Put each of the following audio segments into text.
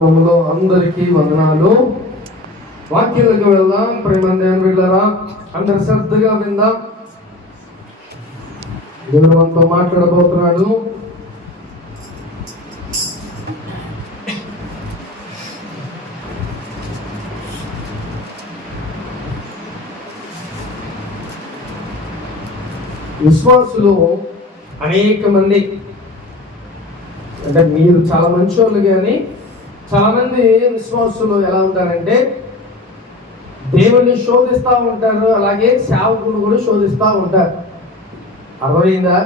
అందరికీ వందనాలు. వాక్యాలకు వెళ్దాం. ప్రేమ దేవుని బిడ్డలారా, అందరు శ్రద్ధగా విందాం. దేవుడు మనతో మాట్లాడబోతున్నాడు. విశ్వాసులు అనేక మంది, అంటే మీరు చాలా మంచోళ్ళు, కానీ చాలా మంది విశ్వాసులు ఎలా ఉంటారంటే దేవుణ్ణి శోధిస్తూ ఉంటారు, అలాగే సేవకుడు కూడా శోధిస్తూ ఉంటారు. అర్థమైందా?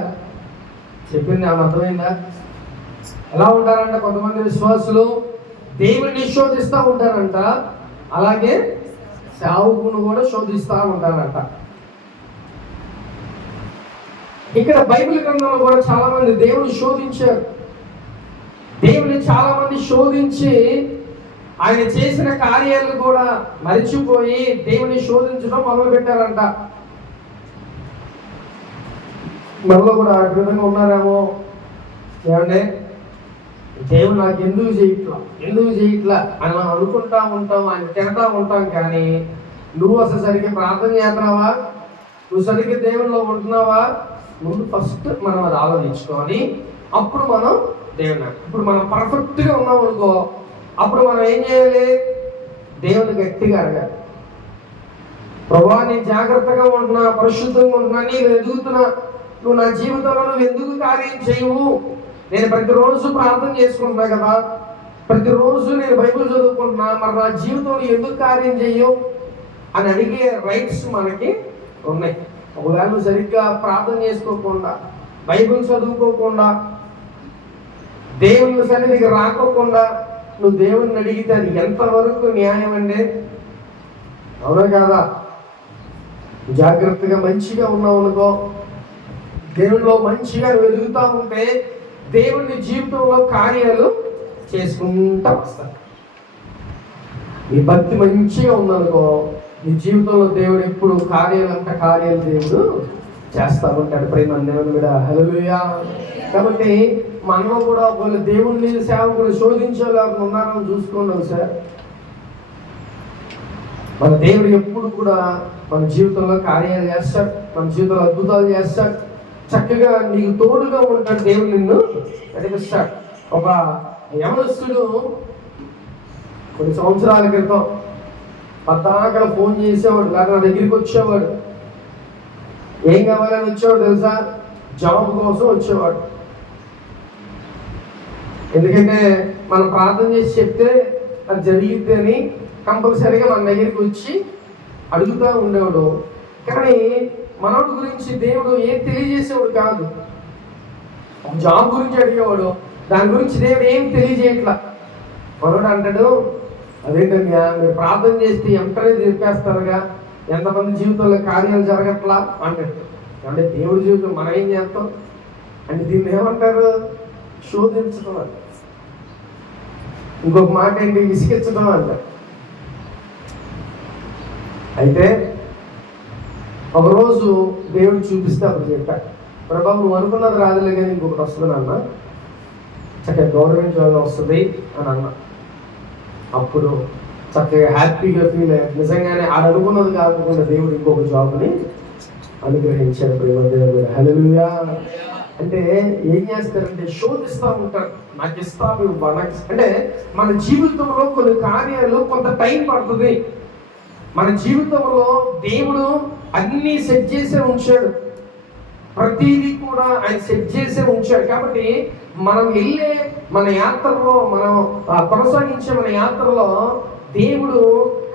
చెప్పింది ఏమైనా అర్థమైందా? ఎలా ఉంటారంట కొంతమంది విశ్వాసులు దేవుణ్ణి శోధిస్తూ ఉంటారంట, అలాగే సేవకుడు కూడా శోధిస్తూ ఉంటారంట. ఇక్కడ బైబిల్ గ్రంథంలో కూడా చాలా మంది దేవుని శోధించారు. దేవుని చాలా మంది శోధించి ఆయన చేసిన కార్యాలను కూడా మరిచిపోయి దేవుని శోధించడం మొదలు పెట్టారంట. మనలో కూడా ఆ విధంగా ఉన్నారేమో. ఏమంటే దేవుడు నాకు ఎందుకు చేయట్లా అని మనం అనుకుంటా ఉంటాం, ఆయన తింటా ఉంటాం. కానీ నువ్వు అసలు సరిగ్గా ప్రార్థన చేస్తున్నావా? నువ్వు సరిగ్గా దేవునిలో ఉంటున్నావా? ముందు ఫస్ట్ మనం అది ఆలోచించుకొని అప్పుడు మనం దేవుని, ఇప్పుడు మనం పర్ఫెక్ట్గా ఉన్నాం అనుకో, అప్పుడు మనం ఏం చేయాలి? దేవుని గట్టిగా అడగాలి. ప్రభువా, నేను జాగ్రత్తగా ఉంటున్నా, పరిశుద్ధంగా ఉంటున్నా, నేను ఎదుగుతున్నా, నువ్వు నా జీవితంలో నువ్వు ఎందుకు కార్యం చేయవు? నేను ప్రతిరోజు ప్రార్థన చేసుకుంటున్నా కదా, ప్రతిరోజు నేను బైబిల్ చదువుకుంటున్నా, మరి నా జీవితంలో ఎందుకు కార్యం చేయవు అని అడిగే రైట్స్ మనకి ఉన్నాయి. ఒకవేళ నువ్వు సరిగ్గా ప్రార్థన చేసుకోకుండా, బైబిల్ చదువుకోకుండా, దేవుని సన్నిధికి రాకోకుండా నువ్వు దేవుని అడిగితే అది ఎంతవరకు న్యాయం అండి? అవునా కాదా? జాగ్రత్తగా మంచిగా ఉన్నావు అనుకో, దేవునిలో మంచిగా నువ్వు ఎదుగుతూ ఉంటే దేవుని జీవితంలో కార్యాలు చేసుకుంటూ వస్తాయి. నీ భక్తి మంచిగా ఉందనుకో, నీ జీవితంలో దేవుడు ఎప్పుడు కార్యాలు దేవుడు చేస్తా ఉంటాడు. ప్రేమ దేవుని కూడా హల్లెలూయా. కాబట్టి మనం కూడా ఒకవేళ దేవుని సేవకుడు శోధించేలాగా ఉన్నారని చూసుకోండి సార్. మన దేవుడు ఎప్పుడు కూడా మన జీవితంలో కార్యాలు చేస్తాడు, మన జీవితంలో అద్భుతాలు చేస్తాడు, చక్కగా నీకు తోడుగా ఉంటాడు. దేవుడు నిన్ను నడిపిస్తాడు. ఒక యవనస్తుడు కొన్ని సంవత్సరాల క్రితం పద్దాకల ఫోన్ చేసేవాడు, లేదా నా దగ్గరికి వచ్చేవాడు. ఏం కావాలని వచ్చేవాడు తెలుసా? జాబ్ కోసం వచ్చేవాడు. ఎందుకంటే మనం ప్రార్థన చేసి చెప్తే అది జరిగిద్ది అని కంపల్సరీగా మన దగ్గరికి వచ్చి అడుగుతూ ఉండేవాడు. కానీ మనోడి గురించి దేవుడు ఏం తెలియజేసేవాడు కాదు. జాబ్ గురించి అడిగేవాడు, దాని గురించి దేవుడు ఏం తెలియజేయట్లా. మనోడు అంటాడు, అదేంటండి మీరు ప్రార్థన చేస్తే ఎంతనే చెప్పేస్తారుగా, ఎంతమంది జీవితంలో కార్యాలు జరగట్లా అంటాడు. అంటే దేవుడి జీవితం మనం ఏం చేస్తాం అంటే దీన్ని ఏమంటారు? శోధించడం అంట. ఇంకొక మాట ఏంటి? విసిగించడం అంట. అయితే ఒకరోజు దేవుడు చూపిస్తే అప్పుడు చెప్పాడు, ప్రభా నువ్వు అనుకున్నది రాదులే కానీ ఇంకొకటి వస్తుంది అన్న, చక్కగా గవర్నమెంట్ జాబ్ వస్తుంది అని అన్న. అప్పుడు చక్కగా హ్యాపీగా ఫీల్ అయ్యాడు. నిజంగానే ఆడ అనుకున్నది కాకుండా దేవుడు ఇంకొక జాబ్ని అనుగ్రహించాడు. ప్రేమ దేవుడు హల్లెలూయా. అంటే ఏం చేస్తారంటే శోధిస్తూ ఉంటారు. నాకు ఇస్తాను అంటే మన జీవితంలో కొన్ని కార్యాలు కొంత టైం పడుతుంది. మన జీవితంలో దేవుడు అన్నీ సెట్ చేసే ఉంచాడు, ప్రతిదీ కూడా ఆయన సెట్ చేసే ఉంచాడు. కాబట్టి మనం వెళ్ళే మన యాత్రలో, మనం కొనసాగించే మన యాత్రలో దేవుడు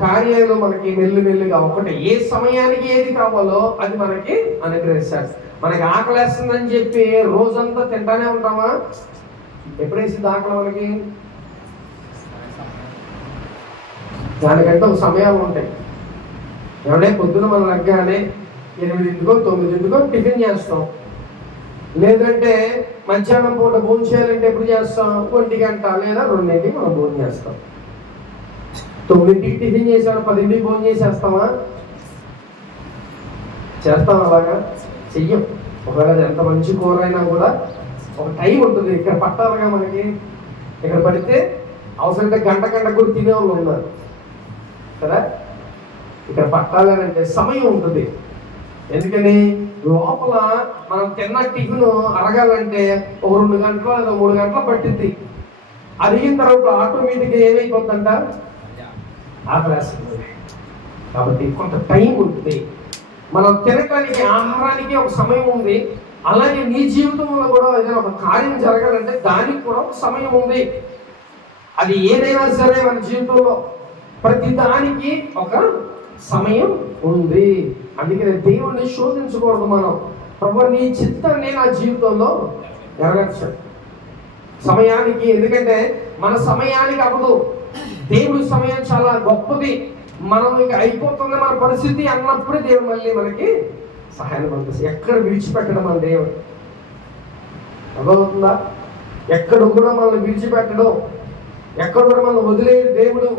కార్యాలు మనకి మెల్లిమెల్లిగా ఒకటి ఏ సమయానికి ఏది కావాలో అది మనకి అనుగ్రహిస్తాడు. మనకి ఆకలేస్తుందని చెప్పి రోజంతా తింటానే ఉంటామా? ఎప్పుడేసింది ఆకలి మనకి? దానికంటే ఒక సమయాలు ఉంటాయి. ఏమంటే పొద్దున మనం లగ్గానే 8కో 9కో టిఫిన్ చేస్తాం. లేదంటే మధ్యాహ్నం పూట భోజనం చేయాలంటే ఎప్పుడు చేస్తాం? 1 గంట లేదా 2కి మనం భోజనం చేస్తాం. 9కి టిఫిన్ చేసాము, 10కి భోజనం చేసేస్తామా? చేస్తాం అలాగా? చెయ్యం. ఒకవేళ ఎంత మంచి కూర అయినా కూడా ఒక టైం ఉంటుంది. ఇక్కడ పట్టాలిగా మనకి, ఇక్కడ పడితే అవసరమైతే గంట కూడా తినేవాళ్ళు ఉన్నారు కదా. ఇక్కడ పట్టాలనంటే సమయం ఉంటుంది. ఎందుకని లోపల మనం తిన్న టిఫిన్ అరగాలంటే ఒక 2 గంటలు లేదా 3 గంటలు పట్టింది. అరిగిన తర్వాత ఆటోమేటిక్గా ఏమైపోతుందంట, ఆకలేస్తుంది. కాబట్టి కొంత టైం ఉంటుంది. మనం తినటానికి ఆహారానికి ఒక సమయం ఉంది. అలాగే నీ జీవితంలో కూడా ఏదైనా ఒక కార్యం జరగాలంటే దానికి కూడా ఒక సమయం ఉంది. అది ఏదైనా సరే మన జీవితంలో ప్రతి దానికి ఒక సమయం ఉంది. అందుకనే దేవుణ్ణి శోధించకూడదు మనం. ప్రభువా నీ చిత్తాన్ని నా జీవితంలో నెరవేర్చు సమయానికి. ఎందుకంటే మన సమయానికి అవ్వదు, దేవుడి సమయం చాలా గొప్పది. మనం ఇక అయిపోతుంది మన పరిస్థితి అన్నప్పుడు దేవుడు మళ్ళీ మనకి సహాయం పంపిస్తుంది. ఎక్కడ విడిచిపెట్టడం మన దేవుడు అర్థమవుతుందా? ఎక్కడ కూడా మనల్ని విడిచిపెట్టడం, ఎక్కడ కూడా మనం వదిలేడు దేవుడు.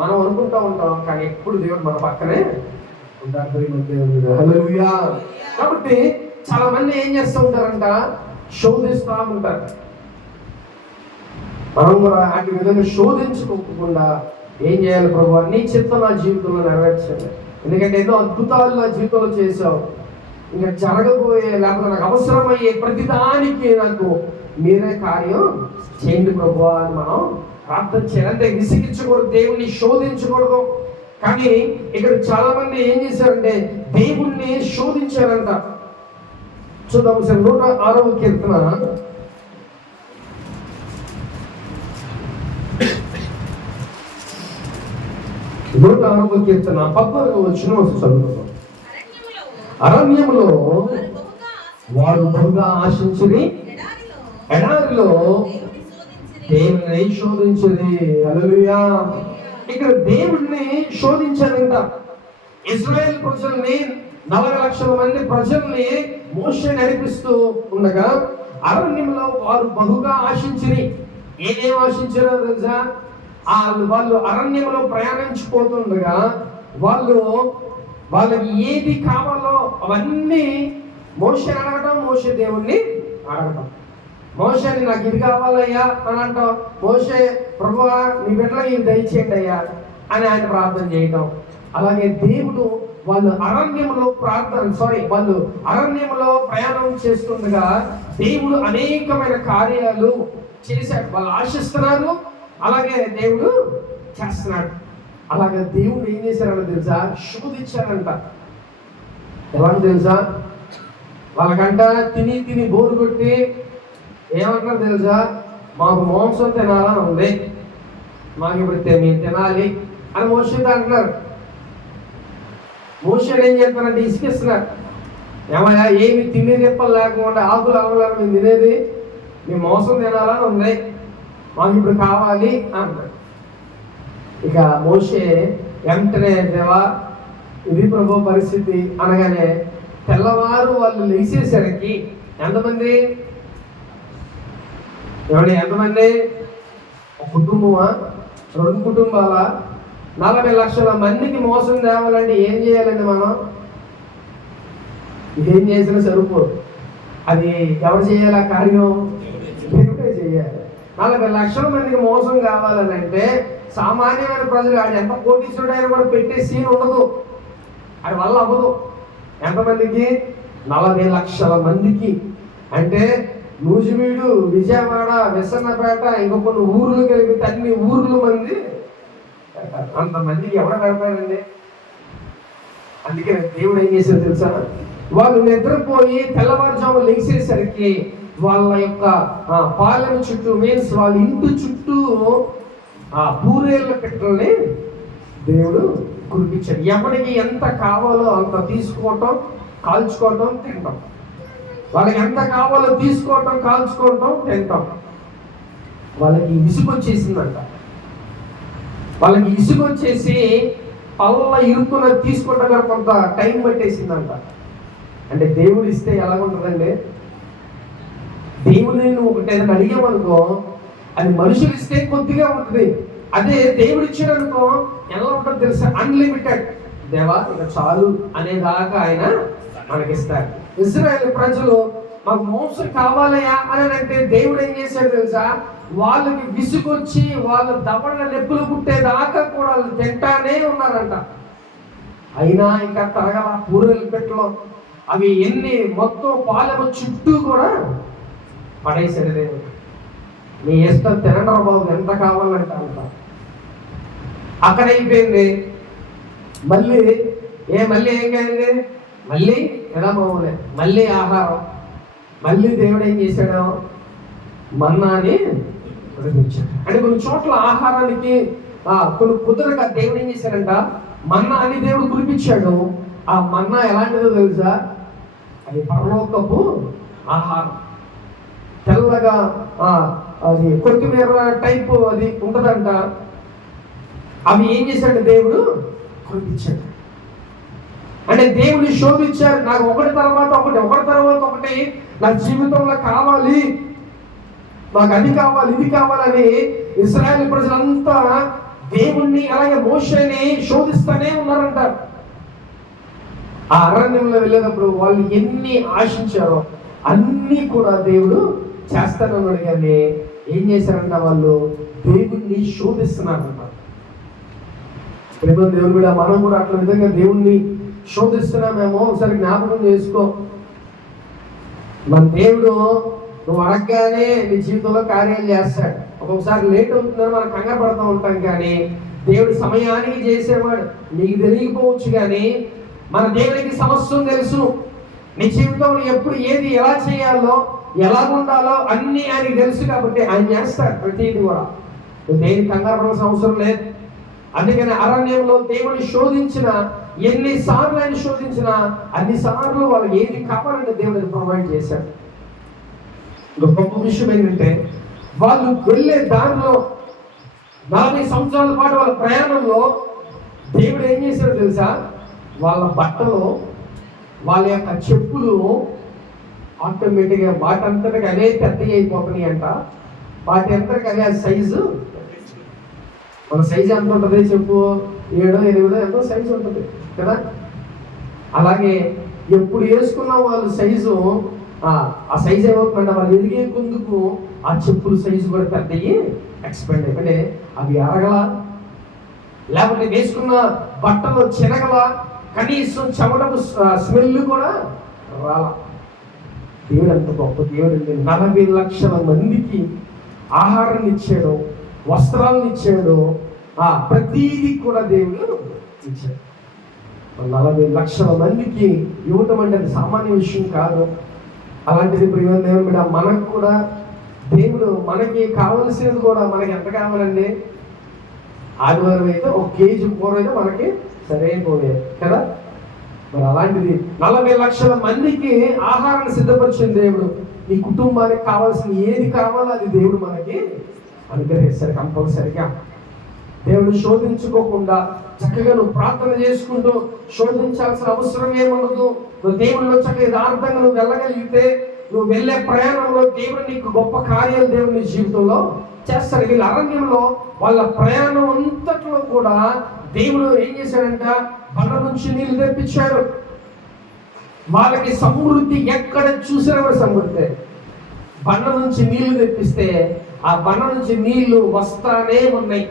మనం అనుకుంటా ఉంటాం, కానీ ఎప్పుడు దేవుడు మన పక్కనే ఉంటారు. హల్లెలూయా. కాబట్టి చాలా మంది ఏం చేస్తూ ఉంటారంట, శోధిస్తూ ఉంటారు. మనం కూడా వాటి విధంగా శోధించుకోకుండా ఏం చేయాలి, ప్రభువా నీ చిత్తం నా జీవితంలో నెరవేర్చాలి. ఎందుకంటే ఎన్నో అద్భుతాలు నా జీవితంలో చేశావు, ఇంకా జరగబోయే లేకపోతే నాకు అవసరమయ్యే ప్రతిదానికి నాకు మీరే కార్యం చేయండి ప్రభువా అని మనం ప్రార్థన చేయాలి. అంటే విసిగించకూడదు, దేవుణ్ణి శోధించకూడదు. కానీ ఇక్కడ చాలా మంది ఏం చేశారంటే దేవుణ్ణి శోధించారంట. చూద్దాం సార్ 106వ కీర్తన 106వ కీర్తన 14వ వచనం చదువుతాం. అరణ్యములో వారు బహుగా ఆశించిరి, ఎడారిలో దేవుని శోధించింది. హల్లెలూయా. ఇక్కడ దేవుడిని శోధించారంట. ఇశ్రాయేల్ ప్రజల్ని 40 లక్షల మంది ప్రజల్ని మోషే నడిపిస్తూ ఉండగా అరణ్యంలో వారు బహుగా ఆశించిరి. ఏదేం ఆశించారో తెలుసా? వాళ్ళు అరణ్యంలో ప్రయాణించిపోతుండగా వాళ్ళకి ఏది కావాలో అవన్నీ మోషే అడగడం, మోషే దేవుణ్ణి అడగడం. మోషేని నాకు ఇది కావాలయ్యా అని అంటాం, మోషే ప్రభువా నీ బిడ్డలకి ఇది దయచేయండి అయ్యా అని ఆయన ప్రార్థన చేయటం. అలాగే దేవుడు వాళ్ళు అరణ్యంలో ప్రయాణం చేస్తుండగా దేవుడు అనేకమైన కార్యాలు చేశాడు. వాళ్ళు ఆశిస్తున్నారు, అలాగే దేవుడు చేస్తున్నాడు. అలాగే దేవుడు ఏం చేశారని తెలుసా? శోధించారంట. ఎలా తెలుసా? వాళ్ళకంట తిని బోరు కొట్టి ఏమంటున్నారు తెలుసా? మాకు మాంసం తినాలని ఉంది, మాకు ఇప్పుడు మేము తినాలి అని మోషేతో అంటున్నారు. మోషేని ఏం చేస్తారంటే ఇసుకిస్తున్నారు. ఏమయ్యా ఏమి తిండి తిప్పలు లేకుండా ఆకులు అవ్వలేదు మేము తినేది, మేము మాంసం తినాలని ఉంది, మాకు ఇప్పుడు కావాలి అంటారు. ఇక మోషే వెంటనే దేవా ఇది ప్రభు పరిస్థితి అనగానే తెల్లవారు వాళ్ళు లేచేసరికి ఎంతమంది ఒక కుటుంబమా, 2 కుటుంబాలా, 40 లక్షల మందికి మోసం తేవాలంటే ఏం చేయాలండి? మనం ఏం చేసినా సరిపోదు. అది ఎవరు చేయాలి? ఆ కార్యం దేవుడే చేయాలి. 40 లక్షల మందికి మోసం కావాలని అంటే సామాన్యమైన ప్రజలు ఆడు ఎంత కోటీశ్వరుడైనా కూడా పెట్టే సీన్ ఉండదు, అది వల్ల అవ్వదు. ఎంతమందికి? 40 లక్షల మందికి. అంటే నూజివీడు, విజయవాడ, విసన్నపేట, ఇంకో కొన్ని ఊర్లు కలిపి అన్ని ఊర్లు మంది అంతమందికి ఎవడ పెడతారండి? అందుకే దేవుడు ఏం చేశారు తెలుసా? వాళ్ళు నిద్రపోయి తెల్లవారుజాము లేచేసరికి వాళ్ళ యొక్క పాలెం చుట్టూ మీన్స్ వాళ్ళ ఇంటి చుట్టూ పూరేళ్ళ పెట్టల్ని దేవుడు కురిపించాడు. ఎవరికి ఎంత కావాలో అంత తీసుకోవటం, కాల్చుకోవటం, తింటాం. వాళ్ళకి ఎంత కావాలో తీసుకోవటం, కాల్చుకోవటం, తింటాం. వాళ్ళకి విసుగొచ్చేసిందంట. వాళ్ళకి విసుగొచ్చేసి పళ్ళ ఇరుక్కున్న తీసుకోవటం కొంత టైం పట్టేసిందంట. అంటే దేవుడు ఇస్తే ఎలాగుంటుందండి? దేవుడిని నువ్వు ఒకటి ఏదైనా అడిగామనుకో, అది మనుషులు ఇస్తే కొద్దిగా ఉంటుంది. అదే దేవుడు ఇచ్చాడనుకో ఎలా ఉంటుందో తెలుసా? అన్లిమిటెడ్. దేవా ఇక చాలు అనేదాకా ఆయన మనకిస్తారు. ఇశ్రాయేలు ప్రజలు మాకు మోసం కావాలయా అని అంటే దేవుడు ఏం చేశాడు తెలుసా? వాళ్ళకి విసుగొచ్చి వాళ్ళ దవడ నొప్పులు పుట్టేదాకా కూడా వాళ్ళు తింటానే ఉన్నారంట. అయినా ఇంకా తరగల పూరలు పెట్టలో అవి ఎన్ని మొత్తం పాలెమ చుట్టూ కూడా పడేసాడు దేవుడు. మీ ఇష్టం తినడం బాబు, ఎంత కావాలంటే అంత. అక్కడ అయిపోయింది. మళ్ళీ ఏం కాయింది, మళ్ళీ ఎలా బాగులే, మళ్ళీ ఆహారం. మళ్ళీ దేవుడు ఏం చేశాడు, మన్నాని కురిపించాడు. అంటే కొన్ని చోట్ల ఆహారానికి కొన్ని కుదరక దేవుడు ఏం చేశాడంట, మన్నా అని దేవుడు కురిపించాడు. ఆ మన్నా ఎలాంటిదో తెలుసా, అది పరలోకపు ఆహారం. తెల్లగా అది కొత్తిమీర టైపు అది ఉంటుందంట. అవి ఏం చేశాడు దేవుడు, కురిపించాడు. అంటే దేవుని శోధించారు. నాకు ఒకటి తర్వాత ఒకటి నా జీవితంలో కావాలి, నాకు అది కావాలి ఇది కావాలని ఇశ్రాయేలు ప్రజలంతా దేవుణ్ణి అలాగే మోషేని శోధిస్తూనే ఉన్నారంట. ఆ అరణ్యంలో వెళ్ళినప్పుడు వాళ్ళు ఎన్ని ఆశించారో అన్నీ కూడా దేవుడు చేస్తానన్నాడు. కానీ ఏం చేశారంట, వాళ్ళు దేవుణ్ణి శోధిస్తున్నారంట. దేవుడు కూడా మనం కూడా అట్లా విధంగా దేవుణ్ణి శోధిస్తున్నామేమో ఒకసారి జ్ఞాపకం చేసుకో. మన దేవుడు నువ్వు అడగగానే నీ జీవితంలో కార్యాలు చేస్తాడు. ఒక్కొక్కసారి లేట్ అవుతుందని మనం కంగారు పడుతూ ఉంటాం, కానీ దేవుడు సమయానికి చేసేవాడు. నీకు తెలియకపోవచ్చు, కానీ మన దేవుడికి సమస్తం తెలుసు. నీ జీవితంలో ఎప్పుడు ఏది ఎలా చేయాలో ఎలా ఉండాలో అన్నీ ఆయనకి తెలుసు. కాబట్టి ఆయన చేస్తాడు ప్రతిదీ కూడా. నువ్వు దేనికి కంగారు పడాల్సిన అవసరం లేదు. అందుకని అరణ్యంలో దేవుని శోధించిన ఎన్నిసార్లు ఆయన శోధించిన అన్నిసార్లు వాళ్ళు ఏది కావాలంటే దేవుడిని ప్రొవైడ్ చేశాడు. గొప్ప విషయం ఏంటంటే వాళ్ళు వెళ్ళే దారిలో 40 సంవత్సరాల పాటు వాళ్ళ ప్రయాణంలో దేవుడు ఏం చేశాడో తెలుసా, వాళ్ళ బట్టలు వాళ్ళ యొక్క చెప్పులు ఆటోమేటిక్గా వాటంతటికి అవే పెద్దవి అయిపోతున్నాయి అంట. వాటి అంతటికి అవే సైజు, మన సైజు ఎంత ఉంటుంది చెప్పు, 7, 8 ఎంతో సైజు ఉంటుంది కదా. అలాగే ఎప్పుడు వేసుకున్న వాళ్ళు సైజు ఆ సైజు ఏమవుతుందంటే వాళ్ళు ఎదిగే కొందుకు ఆ చెప్పులు సైజు కూడా పెద్దవి ఎక్స్పెండ్ అయిపోయి అవి అరగల, లేకపోతే వేసుకున్న బట్టలు చిరగల, కనీసం చెమటకు స్మెల్ కూడా రాల. దేవుడు ఎంత గొప్ప దేవుడు. 40 లక్షల మందికి ఆహారాన్ని ఇచ్చాడు, వస్త్రాలను ఇచ్చాడు, ప్రతీది కూడా దేవుడు ఇచ్చాడు. 40 లక్షల మందికి ఇవ్వటం అంటే అది సామాన్య విషయం కాదు. అలాంటిది ప్రియమైన దేవుడు బిడ్డ, మనకు కూడా దేవుడు మనకి కావలసినది కూడా మనకి ఎంత కావాలండి, ఆదివారం అయితే 1 కేజీ కూర అయితే మనకి సరైపోయేది కదా. మరి అలాంటిది 40 లక్షల మందికి ఆహారాన్ని సిద్ధపరిచిన దేవుడు నీ కుటుంబానికి కావాల్సిన ఏది కావాలో అది దేవుడు మనకి అనుగ్రహిస్తాడు కంపల్సరిగా. దేవుని శోధించుకోకుండా చక్కగా నువ్వు ప్రార్థన చేసుకుంటూ శోధించాల్సిన అవసరం ఏముండదు. నువ్వు దేవుడిలో చక్కగా యథార్థంగా నువ్వు వెళ్ళగలిగితే నువ్వు వెళ్ళే ప్రయాణంలో దేవుడు నీకు గొప్ప కార్యాలు దేవుని జీవితంలో చేస్తాడు. వీళ్ళ అరణ్యంలో వాళ్ళ ప్రయాణం అంతట్లో కూడా దేవుడు ఏం చేశాడంట, బండ నుంచి నీళ్లు తెప్పించాడు. వాళ్ళకి సమృద్ధి ఎక్కడ చూసినా కూడా సమృద్ధి. బండ నుంచి నీళ్లు తెప్పిస్తే ఆ బండ నుంచి నీళ్లు వస్తానే ఉన్నాయి.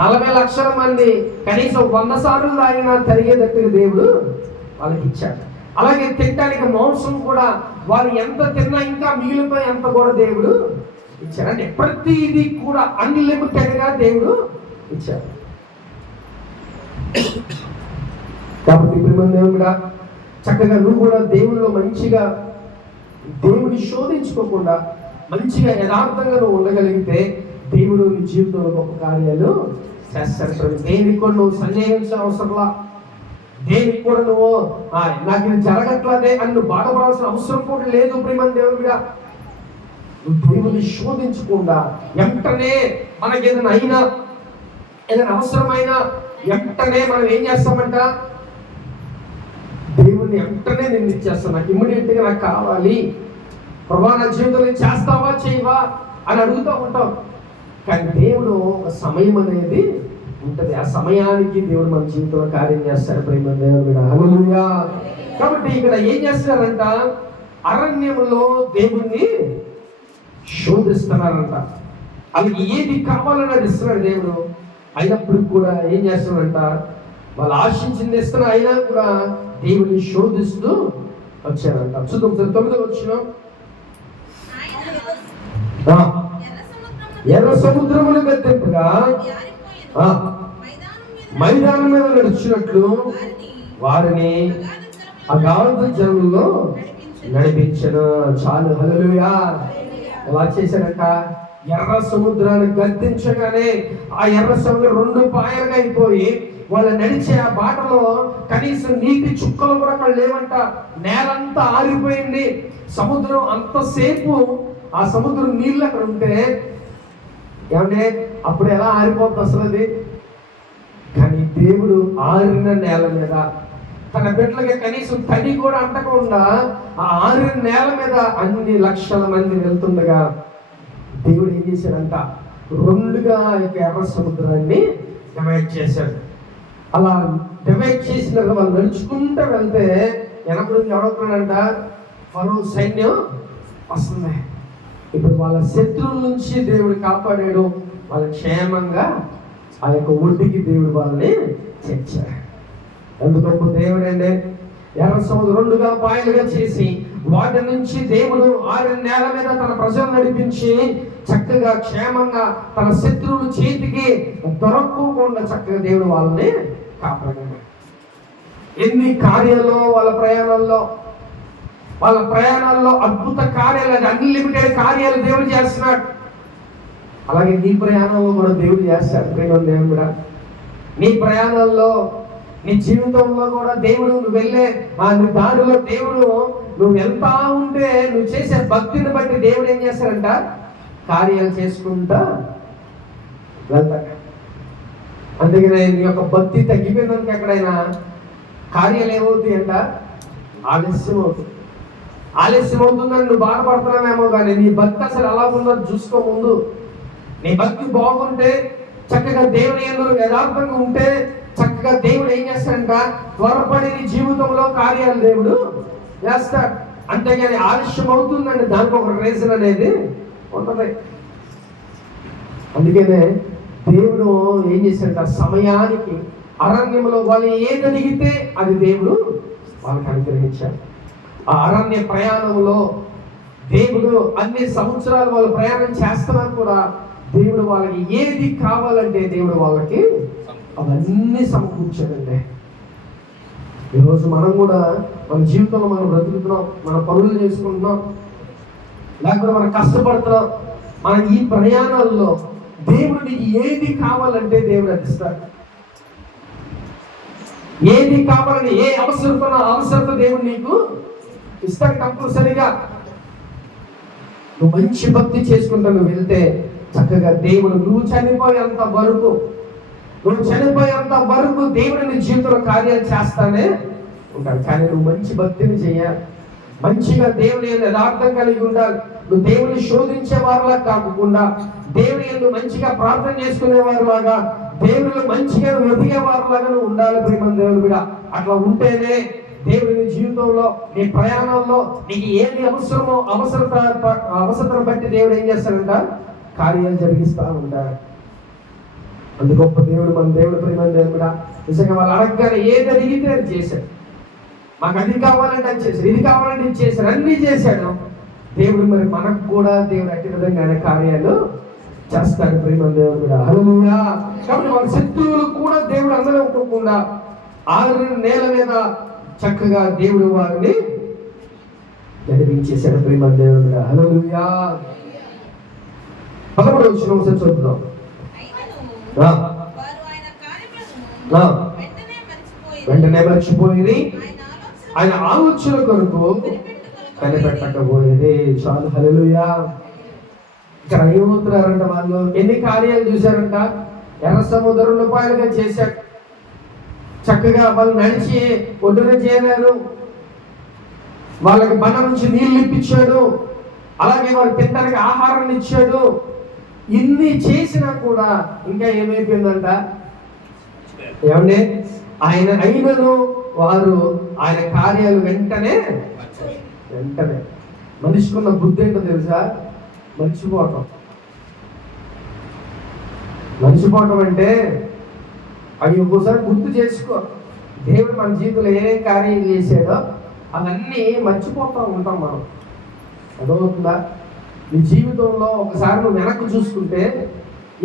40 లక్షల మంది కనీసం 100 సార్లు తాగినా తరిగేటట్టుగా దేవుడు వాళ్ళకి ఇచ్చాడు. అలాగే తినడానికి మాంసం కూడా వాళ్ళు ఎంత తిన్నా ఇంకా మిగిలిపోయి అంత కూడా దేవుడు ఇచ్చాడు. అంటే ప్రతిదీ కూడా అన్లిమిటెడ్గా దేవుడు ఇచ్చాడు. కాబట్టి ఇప్పుడు దేవుడు కూడా చక్కగా నువ్వు కూడా దేవుడిలో మంచిగా దేవుని శోధించుకోకుండా మంచిగా యథార్థంగా నువ్వు ఉండగలిగితే దేవుడు నీ జీవితంలో గొప్ప కార్యాలు చేస్తాడు. దేనికి కూడా నువ్వు సందేహించిన అవసరంలా, దేనికి కూడా నువ్వు నాకు ఇది జరగట్లేదే అని నువ్వు బాధపడాల్సిన అవసరం కూడా లేదు. ప్రియమైన దేవుడు కూడా నువ్వు దేవుని శోధించకుండా వెంటనే మనకి ఏదైనా అయినా ఏదైనా అవసరమైనా వెంటనే మనం ఏం చేస్తామంట, దేవుణ్ణి వెంటనే నేను ఇచ్చేస్తాను, నాకు ఇమ్మీడియట్గా నాకు కావాలి ప్రభా, నా జీవితంలో చేస్తావా చేయవా అని అడుగుతూ ఉంటాం. కానీ దేవుడు ఒక సమయం అనేది ఉంటుంది. ఆ సమయానికి దేవుడు మన జీవితంలో కార్యం చేస్తాడు. ప్రేమ దేవుడు హల్లెలూయా. కాబట్టి ఇక్కడ ఏం చేస్తున్నారంట, అరణ్యంలో దేవుణ్ణి శోధిస్తున్నారంట. వాళ్ళకి ఏది కావాలని అది ఇస్తున్నాడు దేవుడు. అయినప్పుడు కూడా ఏం చేస్తున్నాడంట, వాళ్ళు ఆశించింది ఇస్తున్నా అయినా కూడా దేవుడిని శోధిస్తూ వచ్చారంట. చూద్దాం 9వ వచనం. ఎర్ర సముద్రమును గద్దెంపుగా మైదానం మీద నడుచున్నట్లు వారిని అగాధ జలంలో నడిపించను. చాలు, హల్లెలూయా. ఎలా చేశారంట, ఎర్ర సముద్రాన్ని గద్దించగానే ఆ ఎర్ర సముద్రం 2 పాయలుగా అయిపోయి వాళ్ళు నడిచే ఆ బాటలో కనీసం నీటి చుక్కలు కూడా అక్కడ లేవంట. నేలంతా ఆరిపోయింది. సముద్రం అంతసేపు ఆ సముద్రం నీళ్ళు అక్కడ ఉంటే ఏమంటే అప్పుడు ఎలా ఆరిపోతుంది అసలు అది? కానీ దేవుడు ఆరిన నేల మీద తన బిడ్డలకి కనీసం తడి కూడా అంటకుండా ఆ ఆరిన నేల మీద అన్ని లక్షల మంది వెళ్తుండగా దేవుడు ఏం చేశాడంట, 2గా ఎర్ర సముద్రాన్ని డివైడ్ చేశాడు. అలా డివైడ్ చేసిన వాళ్ళు నడుచుకుంటూ వెళ్తే వెనక ఎవడవుతున్నాడంట, ఫరో సైన్యం వస్తుంది. ఇప్పుడు వాళ్ళ శత్రువుల నుంచి దేవుడు కాపాడాడు. వాళ్ళ క్షేమంగా ఆ యొక్క ఒడ్డుకి దేవుడు వాళ్ళని చేర్చాడు. ఎంత గొప్ప దేవుడండి. ఎర్ర సముద్రం 2గా పాయలుగా చేసి వాటి నుంచి దేవుడు ఆరిన నేల మీద తన ప్రజలు నడిపించి చక్కగా క్షేమంగా తన శత్రువుల చేతికి దొరకకుండా చక్కగా దేవుడు వాళ్ళని కాపాడాడు. ఎన్ని కార్యాల్లో వాళ్ళ ప్రయాణాల్లో అద్భుత కార్యాలు, అన్లిమిటెడ్ కార్యాలు దేవుడు చేస్తున్నాడు. అలాగే నీ ప్రయాణంలో కూడా దేవుడు చేస్తాడు. దేవుడు కూడా నీ ప్రయాణాల్లో, నీ జీవితంలో కూడా దేవుడు, నువ్వు వెళ్ళే నీ దారిలో దేవుడు, నువ్వు వెళ్తా ఉంటే నువ్వు చేసే భక్తిని బట్టి దేవుడు ఏం చేస్తాడంట, కార్యాలు చేసుకుంటా వెళ్తాడు. అందుకనే నీ యొక్క భక్తి తగ్గిపోయిందానికి ఎక్కడైనా కార్యాలు ఏమవుతాయి అంట, ఆలస్యం అవుతుంది. ఆలస్యం అవుతుందని నువ్వు బాధపడుతున్నావేమో, కానీ నీ భక్తి అసలు ఎలా ఉందో చూసుకో. ముందు నీ భక్తి బాగుంటే, చక్కగా దేవుని యందు యథార్థంగా ఉంటే చక్కగా దేవుడు ఏం చేస్తాడంట, త్వరపడి నీ జీవితంలో కార్యాలు దేవుడు చేస్తాడు. అంతేగాని ఆలస్యం అవుతుందండి, దానికి ఒక రీజన్ అనేది ఉంటుంది. అందుకనే దేవుడు ఏం చేశాడంట, సమయానికి అరణ్యంలో వాళ్ళు ఏది అడిగితే అది దేవుడు వాళ్ళకి అనుగ్రహించాడు. ఆ అరణ్య ప్రయాణంలో దేవుడు అన్ని సంవత్సరాలు వాళ్ళు ప్రయాణం చేస్తున్నారు కూడా దేవుడు వాళ్ళకి ఏది కావాలంటే దేవుడు వాళ్ళకి అవన్నీ సమకూర్చాడండి. ఈరోజు మనం కూడా మన జీవితంలో మనం బ్రతుకుతున్నాం, మన పనులు చేసుకుంటున్నాం, లేకపోతే మనం కష్టపడుతున్నాం. మన ఈ ప్రయాణాల్లో దేవుడు నీకు ఏది కావాలంటే దేవుడు అందిస్తాడు. ఏది కావాలని, ఏ అవసరత దేవుడు నీకు ఇస్తాడు కంపల్సరిగా. నువ్వు మంచి భక్తి చేసుకుంటూ నువ్వు వెళ్తే చక్కగా దేవుడు నువ్వు చనిపోయేంత వరకు దేవుడు నీ జీవితంలో కార్యాలు చేస్తానే ఉంటాడు. కానీ నువ్వు మంచి భక్తిని చేయాలి, మంచిగా దేవుని యథార్థం కలిగి ఉండాలి. నువ్వు దేవుని శోధించే వారిలా కాకుండా దేవుని యందు మంచిగా ప్రార్థన చేసుకునే వారిలాగా, దేవుని మంచిగా వెతికే వారిలాగా నువ్వు ఉండాలి. ప్రేమ దేవుని కూడా అట్లా ఉంటేనే దేవుని జీవితంలో, నీ ప్రయాణంలో నీకు ఏది అవసరమో అవసరతను బట్టి దేవుడు ఏం చేస్తాడంట, కార్యాలు జరిగిస్తూ ఉంటాడు. అందు గొప్ప దేవుడు మన దేవుడు. ప్రేమ దేవుడు కూడా నిజంగా వాళ్ళు అడగగానే ఏది అడిగితే అది చేశాడు. మాకు అది కావాలంటే అది చేశాడు, ఇది కావాలంటే ఇది చేశాడు, అన్నీ చేశాడు దేవుడు. మరి మనకు కూడా దేవుడు అట్టి విధంగా కార్యాలు చేస్తాడు. ప్రేమ దేవుడు కూడా. హల్లెలూయా. కాబట్టి వాళ్ళ శత్రువులు కూడా దేవుడు అందరూ ఒప్పుకోకుండా ఆరిన నేల మీద చక్కగా దేవుడు వారిని నడిపించేశాడు. ప్రేమ దేవుడు కూడా. హల్లెలూయా. 11వ వచనం చదువుదాం. వెంటనే మర్చిపోయింది, ఆయన ఆలోచన కొరకు కనిపెట్టకపోయేది. చాలు, హల్లెలూయా. ఇక్కడ ఏమవుతున్నారంట, వాళ్ళు ఎన్ని కార్యాలు చూశారంట. ఎర్ర సముద్రం 2 పాయలుగా చేశాడు. చక్కగా వాళ్ళు నడిచి ఒడ్డున చేరారు. వాళ్ళకి బండ నుంచి నీళ్ళు ఇప్పించాడు. అలాగే వారు తినడానికి ఆహారాన్ని ఇచ్చాడు. ఇన్ని చేసినా కూడా ఇంకా ఏమైపోయిందంట, ఏమంటే అయినను వారు ఆయన కార్యాలు వెంటనే మనిషికున్న బుద్ధి ఏంటో తెలుసా, మర్చిపోవటం. మర్చిపోవటం అంటే అవి ఒక్కోసారి గుర్తు చేసుకో. దేవుడు మన జీవితంలో ఏమేం కార్యం చేశాడో అవన్నీ మర్చిపోతూ ఉంటాం మనం. అర్థమవుతుందా? నీ జీవితంలో ఒకసారి నువ్వు వెనక్కి చూసుకుంటే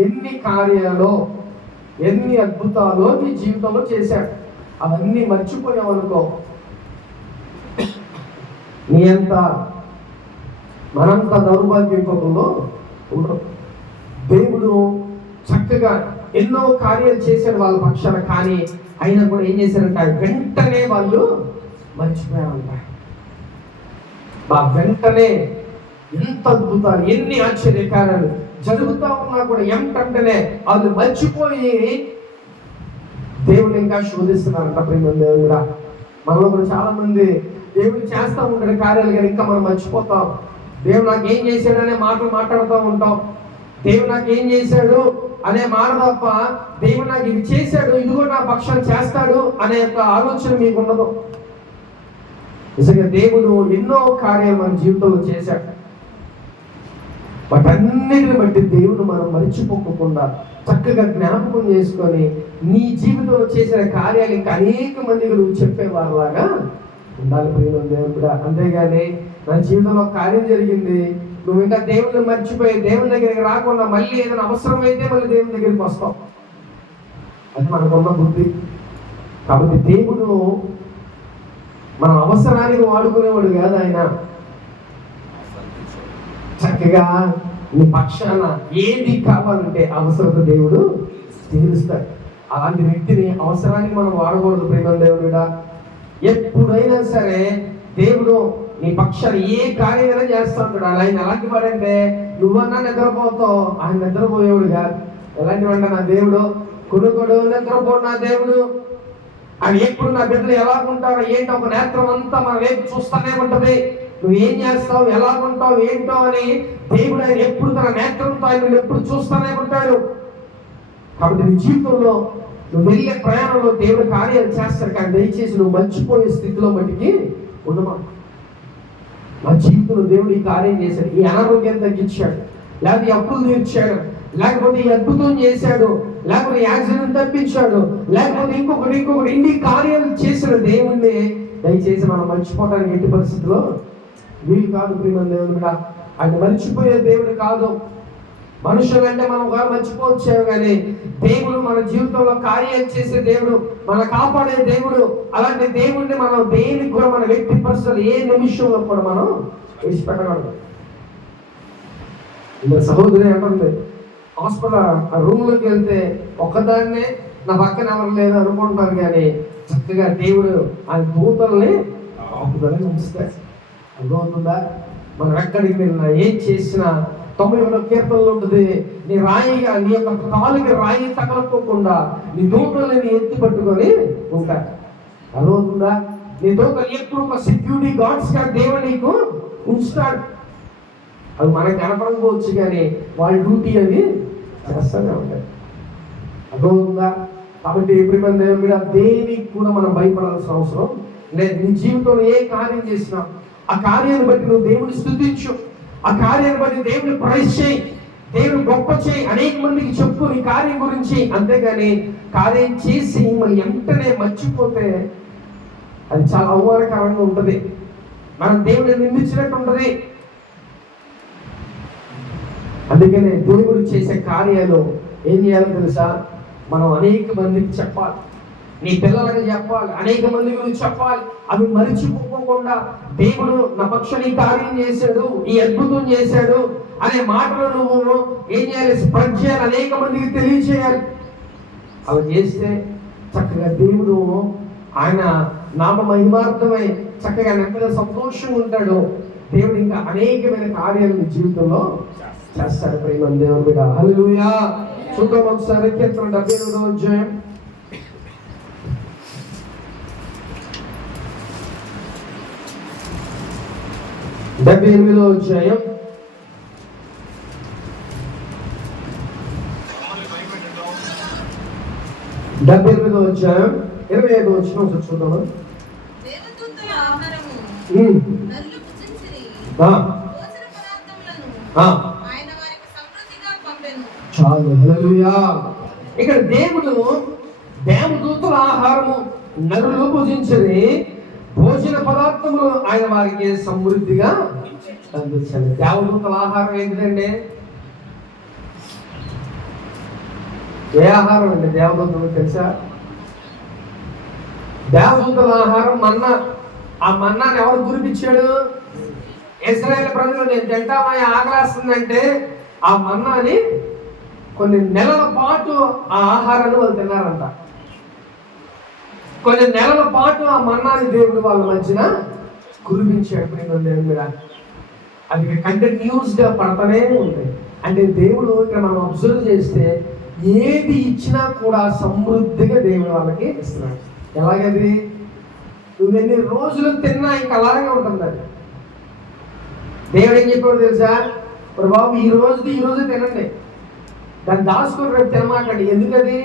ఎన్ని కార్యాలు, ఎన్ని అద్భుతాలు నీ జీవితంలో చేశాడు, అవన్నీ మర్చిపోయావు అనుకో, నీ అంత మనంత దౌర్భాగ్యంలో ఉండవు. దేవుడు చక్కగా ఎన్నో కార్యాలు చేశాడు వాళ్ళ పక్షాన, కానీ అయినా కూడా ఏం చేశారంట, వెంటనే వాళ్ళు మర్చిపోయారంట. వెంటనే ఎంత అద్భుతాలు, ఎన్ని ఆశ్చర్యకార్యాలు జరుగుతూ ఉన్నా కూడా వెంటనే వాళ్ళు మర్చిపోయి దేవుని ఇంకా శోధిస్తున్నారంట. ప్రేమ దేవుడా, మనలో కూడా చాలా మంది దేవుడు చేస్తూ ఉంటాడు కార్యాలు, కానీ ఇంకా మనం మర్చిపోతాం. దేవుడు నాకు ఏం చేశాడు అనే మాటలు మాట్లాడుతూ ఉంటాం. దేవుడు నాకు ఏం చేశాడు అనే మాట తప్ప, దేవుడు నాకు ఇది చేశాడు, ఇది కూడా నా పక్షాన్ని చేస్తాడు అనే యొక్క ఆలోచన మీకు ఉండదు. నిజంగా దేవుడు ఎన్నో కార్యాలు మన జీవితంలో చేశాడు. వాటన్నిటిని బట్టి దేవుడు మనం మర్చిపోకుండా చక్కగా జ్ఞాపకం చేసుకొని నీ జీవితంలో చేసిన కార్యాలు ఇంకా అనేక మందికి నువ్వు చెప్పేవారిలాగా ఉండాలి. ప్రియుల దేవుడు, అంతేగాని నా జీవితంలో కార్యం జరిగింది, నువ్వు ఇంకా దేవుడిని మర్చిపోయి దేవుని దగ్గరికి రాకుండా మళ్ళీ ఏదైనా అవసరమైతే మళ్ళీ దేవుని దగ్గరికి వస్తావు. అది మనకున్న బుద్ధి. కాబట్టి దేవుడు మన అవసరానికి వాడుకునేవాడు కాదు. ఆయన చక్కగా నీ పక్షాన ఏది కావాలంటే అవసరత దేవుడు తీరుస్తాడు. అలాంటి వ్యక్తిని అవసరానికి మనం వాడకూడదు. ప్రేమ దేవుడా, ఎప్పుడైనా సరే దేవుడు నీ పక్షాన్ని ఏ కార్యమైనా చేస్తా ఉంటాడు. ఆయన ఎలాంటి వాడంటే, నువ్వన్నా నిద్రపోతావు, ఆయన నిద్రపోయేవాడు కాదు. ఎలాంటి వాడు నా దేవుడు? కొడుకుడు నిద్రపోడు నా దేవుడు. ఆయన ఎప్పుడు నా బిడ్డలు ఎలాగుంటారో ఏంటో ఒక నేత్రం అంతా మన వైపు చూస్తూనే ఉంటది. నువ్వేం చేస్తావు, ఎలాగుంటావు, ఏంటో అని దేవుడు ఆయన ఎప్పుడు తన నేత్రంతో ఆయన ఎప్పుడు చూస్తూనే ఉంటాడు. కాబట్టి నీ జీవితంలో నువ్వు వెళ్ళే ప్రయాణంలో దేవుడు కార్యాలు చేస్తాడు, కానీ దయచేసి నువ్వు మర్చిపోయే స్థితిలో మట్టికి ఉండమా. నా జీవితంలో దేవుడు ఈ కార్యం చేశాడు, ఈ అనారోగ్యం తగ్గించాడు, లేకపోతే ఈ అప్పులు తీర్చాడు, లేకపోతే ఈ అద్భుతం చేశాడు, లేకపోతే యాక్సిడెంట్ తప్పించాడు, లేకపోతే ఇంకొకటి ఇన్ని కార్యాలు చేసిన దేవుణ్ణి దయచేసి మనం మర్చిపోవడానికి ఎట్టి పరిస్థితిలో వీలు కాదు. ప్రియమైన దేవుడు కూడా ఆయన మర్చిపోయే దేవుడు కాదు. మనుషులంటే మనం కూడా మర్చిపోవచ్చాము, కానీ దేవుడు మన జీవితంలో కార్యాలు చేసే దేవుడు, మన కాపాడే దేవుడు. అలాంటి దేవుడిని మనం దేనికి కూడా మన వ్యక్తి పరిస్థితులు ఏ నిమిషంలో కూడా మనం విడిచిపెట్టగలదు. ఇంకా సహోదరి అంటుంది, హాస్పిటల్ రూమ్లోకి వెళ్తే ఒక్కదాన్నే నా పక్కన ఎవరు లేదు అనుకుంటారు, కానీ చక్కగా దేవుడు ఆయన దూతల్ని ఆపుదలని ఉంచుతాడు. అర్థమవుతుందా? మనం ఎక్కడికి వెళ్ళినా ఏం చేసినా 91వ కీర్తనలో ఉంటుంది, నీ రాయిగా నీ యొక్క కాలుకి రాయి తగలకోకుండా నీ దూతల్ని నీ ఎత్తి పట్టుకొని ఉంటాడు. అర్థమవుతుందా? నీ దూతలు ఎప్పుడు ఒక సెక్యూరిటీ గార్డ్స్ గా దేవుడు నీకు ఉంచుతాడు. అది మనకు కనపడకపోవచ్చు, కానీ వాళ్ళ డ్యూటీ అది చేస్తూనే ఉంటాయి. అర్థమవుతుందా? కాబట్టి ఎప్పుడు దేవుడు మీద దేనికి కూడా మనం భయపడాల్సిన అవసరం లేదు. నీ జీవితంలో ఏ కార్యం చేసినా ఆ కార్యాన్ని బట్టి నువ్వు దేవుని స్తుతించు, ఆ కార్యాన్ని బట్టి దేవుని ప్రైజ్ చేయి, దేవుని గొప్ప చేయి, అనేక మందికి చెప్పు నీ కార్యం గురించి. అంతేగాని కార్యం చేసి మళ్ళీ వెంటనే మర్చిపోతే అది చాలా అవమానకరంగా ఉంటుంది, మనం దేవుడిని నిందించినట్టు ఉంటుంది. అందుకనే దేవుడు చేసే కార్యాలు ఏం చేయాలో తెలుసా? మనం అనేక మందికి చెప్పాలి, నీ పిల్లలకు చెప్పాలి, అనేక మందికి నువ్వు చెప్పాలి. అవి మరిచిపోకుండా దేవుడు నా పక్షాన్ని కార్యం చేశాడు, ఈ అద్భుతం చేశాడు అనే మాటలు నువ్వు ఏం చేయాలి? స్ప్రెడ్ చేయాలి, అనేక మందికి తెలియచేయాలి. అవి చేస్తే చక్కగా దేవుడు ఆయన నామ మహిమార్థమై చక్కగా నెమ్మదిగా సంతోషంగా ఉంటాడు. దేవుడు ఇంకా అనేకమైన కార్యాలు నీ జీవితంలో చేస్తాడు. ప్రేమ దేవుడు బిడ్డ, హల్లెలూయా. చూద్దాం ఒకసారి కీర్తన 78వ అధ్యాయం 78వ అధ్యాయం 78వ అధ్యాయం 25వ వచనం ఒకసారి చూద్దాం. దేవదూతల ఆహారము నరులు భుజించిరి, భోజన పదార్థములను చాలు. హల్లెలూయా. ఇక్కడ దేవుడు దేవదూతల ఆహారము నరులు భుజించని భోజన పదార్థములు ఆయన వారికి సమృద్ధిగా అందించాడు. దేవదూతల ఆహారం ఏంటిదండి? ఏ ఆహారం అండి దేవదూతలు తెలుసా? దేవదూతల ఆహారం మన్నా. ఆ మన్నాని ఎవరు కురిపించాడు? ఇశ్రాయేలు ప్రజలు నేను తింటామని ఆకలేస్తుందంటే ఆ మన్నాని కొన్ని నెలల పాటు ఆ ఆహారాన్ని వాళ్ళు తిన్నారంట. కొన్ని నెలల పాటు ఆ మన్నాని దేవుడు వాళ్ళ మధ్యన కురిపించాడు. దేవుడి మీద అది కంటిన్యూస్ గా పడతానే ఉంటాయి. అంటే దేవుడు ఇక్కడ మనం అబ్జర్వ్ చేస్తే ఏది ఇచ్చినా కూడా సమృద్ధిగా దేవుడు వాళ్ళకి ఇస్తున్నాడు. ఎలాగది? నువ్వు ఎన్ని రోజులు తిన్నా ఇంకా అలాగే ఉంటుంది. అది దేవుడు ఏం చెప్పాడు తెలుసా? బాబు ఈ రోజు తినండి, దాన్ని దాచుకొని రేపు తినమాకండి. ఎందుకది?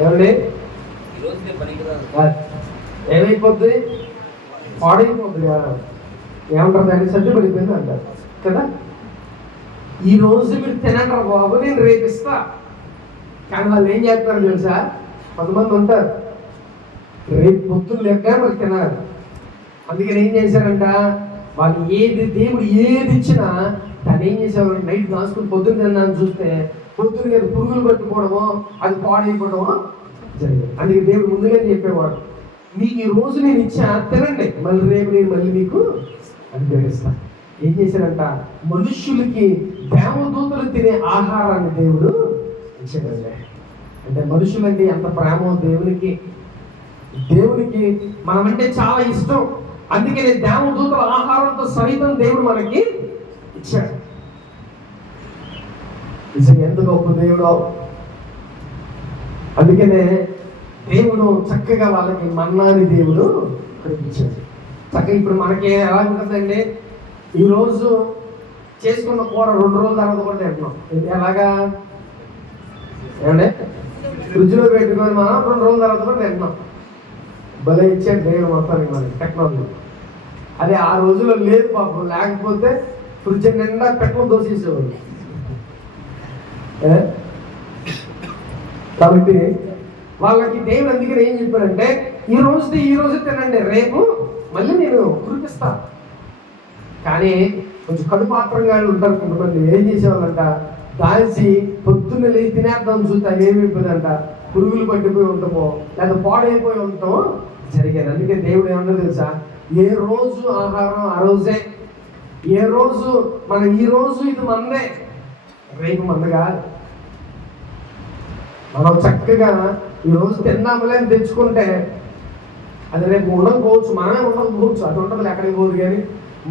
ఏమండి ఏమైపోద్ది? పాడైపోద్ది కదా. ఏమంటారు దాన్ని? సర్దుపడిపోయింది అంటారు కదా. ఈ రోజు మీరు తినంటారు బాబు, నేను రేపు ఇస్తా. కానీ వాళ్ళు ఏం చేస్తారు తెలుసా? కొంతమంది ఉంటారు రేపు పొద్దున్న లెక్క వాళ్ళు తినాలి. అందుకని ఏం చేశారంట, వాళ్ళు దేవుడు ఏది ఇచ్చినా దాన్ని ఏం చేసేవారు? నైట్ దాచుకుని పొద్దున్న తిన్నాను చూస్తే పొద్దున్న పురుగులు పట్టుకోవడమో అది పాడైపోవడమో జరిగింది. అందుకే దేవుడు ముందుగానే చెప్పేవాడు, మీకు ఈ రోజు నేను ఇచ్చా తినండి, మళ్ళీ రేపు నేను మళ్ళీ మీకు అనుగ్రహిస్తాను. ఏం చేశారంట? మనుష్యులకి దేవదూతలు తినే ఆహారాన్ని దేవుడు ఇచ్చాడండి. అంటే మనుషులంటే ఎంత ప్రేమో దేవునికి మనమంటే చాలా ఇష్టం. అందుకనే దేవదూతల ఆహారంతో సహితం దేవుడు మనకి ఇచ్చాడు. నిజంగా ఎంత గొప్ప దేవుడు. అందుకనే దేవుడు చక్కగా వాళ్ళకి మన్నాని దేవుడు కనిపించాడు. చక్కగా ఇప్పుడు మనకి ఎలా ఉంటుందండి? ఈరోజు చేసుకున్న కూర 2 రోజుల తర్వాత కూడా తింటున్నాం. ఎలాగా? ఏమంటే ఫ్రిడ్జ్లో పెట్టుకొని మనం 2 రోజుల తర్వాత కూడా తింటున్నాం. భలే ఇచ్చాడు దేవుడు మొత్తానికి మనకి టెక్నాలజీ. అదే ఆ రోజుల్లో లేదు పాపం. లేకపోతే ఫ్రిడ్జ్ నిండా పెట్రోల్ దోసేసేవాళ్ళు. కాబట్టి వాళ్ళకి దేవుడు అందుకని ఏం చెప్పారంటే ఈ రోజు తినండి, రేపు మళ్ళీ నేను కురిపిస్తా. కానీ కొంచెం కడుపాత్రంగా ఉంటారు కొంతమంది. ఏం చేసేవాళ్ళంట, దాల్చి పొద్దున్న లేచి తినేద్దాం చూస్తే అది ఏమైపోయిందంట, పురుగులు పట్టిపోయి ఉంటామో లేదా పాడైపోయి ఉంటామో జరిగేది. అందుకే దేవుడు ఏమన్నా తెలుసా? ఏ రోజు ఆహారం ఆ రోజే. ఏ రోజు మనం ఈ రోజు ఇది మందే, రేపు మందగా. మనం చక్కగా ఈరోజు తిన్నాములే అని తెచ్చుకుంటే అది రేపు ఉండకపోవచ్చు. మనమే ఉండకపోవచ్చు. అది ఉంటుంది ఎక్కడికి పోదు, కానీ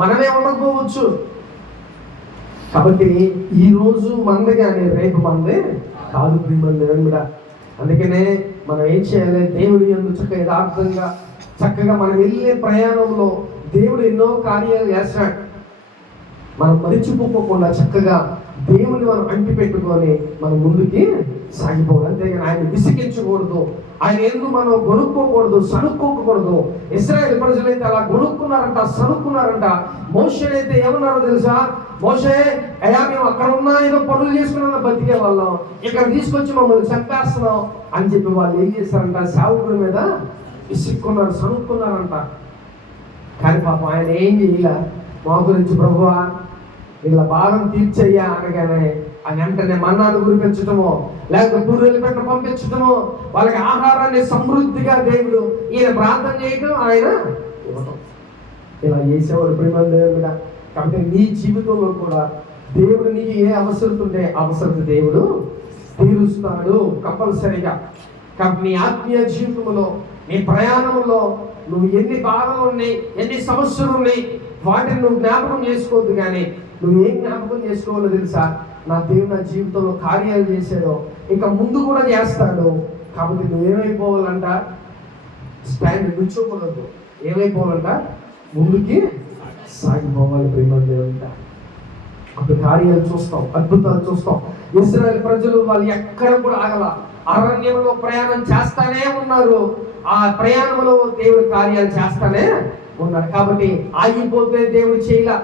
మనమే ఉండకపోవచ్చు. కాబట్టి ఈ రోజు మంది కానీ రేపు మందే కాదు ప్రియమంది కూడా. అందుకనే మనం ఏం చేయాలి? దేవుడి యందు చక్కగా యథార్థంగా చక్కగా మనం వెళ్ళే ప్రయాణంలో దేవుడు ఎన్నో కార్యాలు చేస్తాడు. మనం మరిచిపోకుండా చక్కగా దేవుని మనం అంటి పెట్టుకొని మనం ముందుకి సాగిపోవాలి. అంతేగాని ఆయన విసిగించకూడదు. ఆయన ఎందుకు మనం గొనుక్కోకూడదు, సనుక్కోకూడదు. ఇశ్రాయేలు ప్రజలైతే అలా గొనుక్కున్నారంట, సనుక్కున్నారంట. మోషే అయితే ఏమన్నారో తెలుసా? మోషే అయ్యా మేము అక్కడ ఉన్నా ఏదో పనులు చేసుకున్నా బతికే వాళ్ళం, ఇక్కడ తీసుకొచ్చి మమ్మల్ని చంపేస్తున్నాం అని చెప్పి వాళ్ళు ఏం చేశారంట? సేవకుడి మీద విసుక్కున్నారు, సనుక్కున్నారంట. కానీ పాపం ఆయన ఏం చేయలే. మా గురించి ప్రభువా వీళ్ళ భారం తీర్చయ్యా అనగానే ఆయన వెంటనే మన్నాను కురిపించటమో లేకపోతే పూర్వీకుల పెట్ట పంపించటమో వాళ్ళకి ఆహారాన్ని సమృద్ధిగా దేవుడు ఈయన ప్రార్థన చేయటం, ఆయన ఇవ్వటం, ఇలా చేసేవాడు ప్రేమ దేవుడు మీద. కాబట్టి నీ జీవితంలో కూడా దేవుడు నీకు ఏ అవసరం ఉంటే అవసరం దేవుడు తీరుస్తాడు కంపల్సరిగా. కాబట్టి నీ ఆత్మీయ జీవితంలో నీ ప్రయాణంలో నువ్వు ఎన్ని బాధలు ఉన్నాయి, ఎన్ని సమస్యలు ఉన్నాయి, వాటిని నువ్వు జ్ఞాపకం చేసుకోవద్దు. కానీ నువ్వేం జ్ఞాపకం చేసుకోవాలో తెలుసా? నా దేవుడు నా జీవితంలో కార్యాలు చేశాడో ఇంకా ముందు కూడా చేస్తాడు. కాబట్టి నువ్వేమైపోవాలంట? స్టాండ్ నిల్చోకూడదు. ఏమైపోవాలంట? ముందుకి సాగిపోవాలి ప్రేమ దేవుడంట. అప్పుడు కార్యాలు చూస్తాం, అద్భుతాలు చూస్తాం. ఇశ్రాయేలు ప్రజలు వాళ్ళు ఎక్కడ కూడా ఆగల, అరణ్యంలో ప్రయాణం చేస్తానే ఉన్నారు. ఆ ప్రయాణంలో దేవుడు కార్యాలు చేస్తానే ఉన్నాడు. కాబట్టి ఆగిపోతే దేవుడు చేయలా,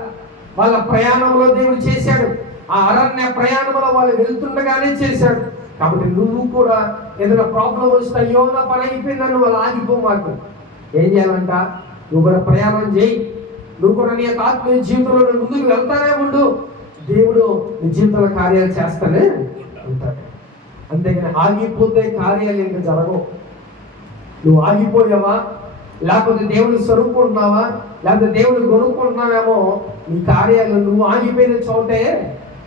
వాళ్ళ ప్రయాణంలో దేవుడు చేశాడు. ఆ అరణ్య ప్రయాణంలో వాళ్ళు వెళ్తుండగానే చేశాడు. కాబట్టి నువ్వు కూడా ఏదైనా ప్రాబ్లం వస్తే అయ్యో నా పని అయిపోయిందని వాళ్ళు ఆగిపో మాకు. ఏం చేయాలంట? నువ్వు కూడా ప్రయాణం చేయి. నువ్వు కూడా నీ యొక్క ఆత్మీయ జీవితంలో ముందుకు వెళ్తానే ఉండు. దేవుడు నీ జీవితంలో కార్యాలు చేస్తానే ఉంటాడు. అంతేగాని ఆగిపోతే కార్యాలు ఇంకా జరగవు. నువ్వు ఆగిపోయావా, లేకపోతే దేవుని స్వరూపుకుంటున్నావా, లేకపోతే దేవుని కొనుక్కుంటున్నావేమో, నీ కార్యాలు నువ్వు ఆగిపోయిన చోటే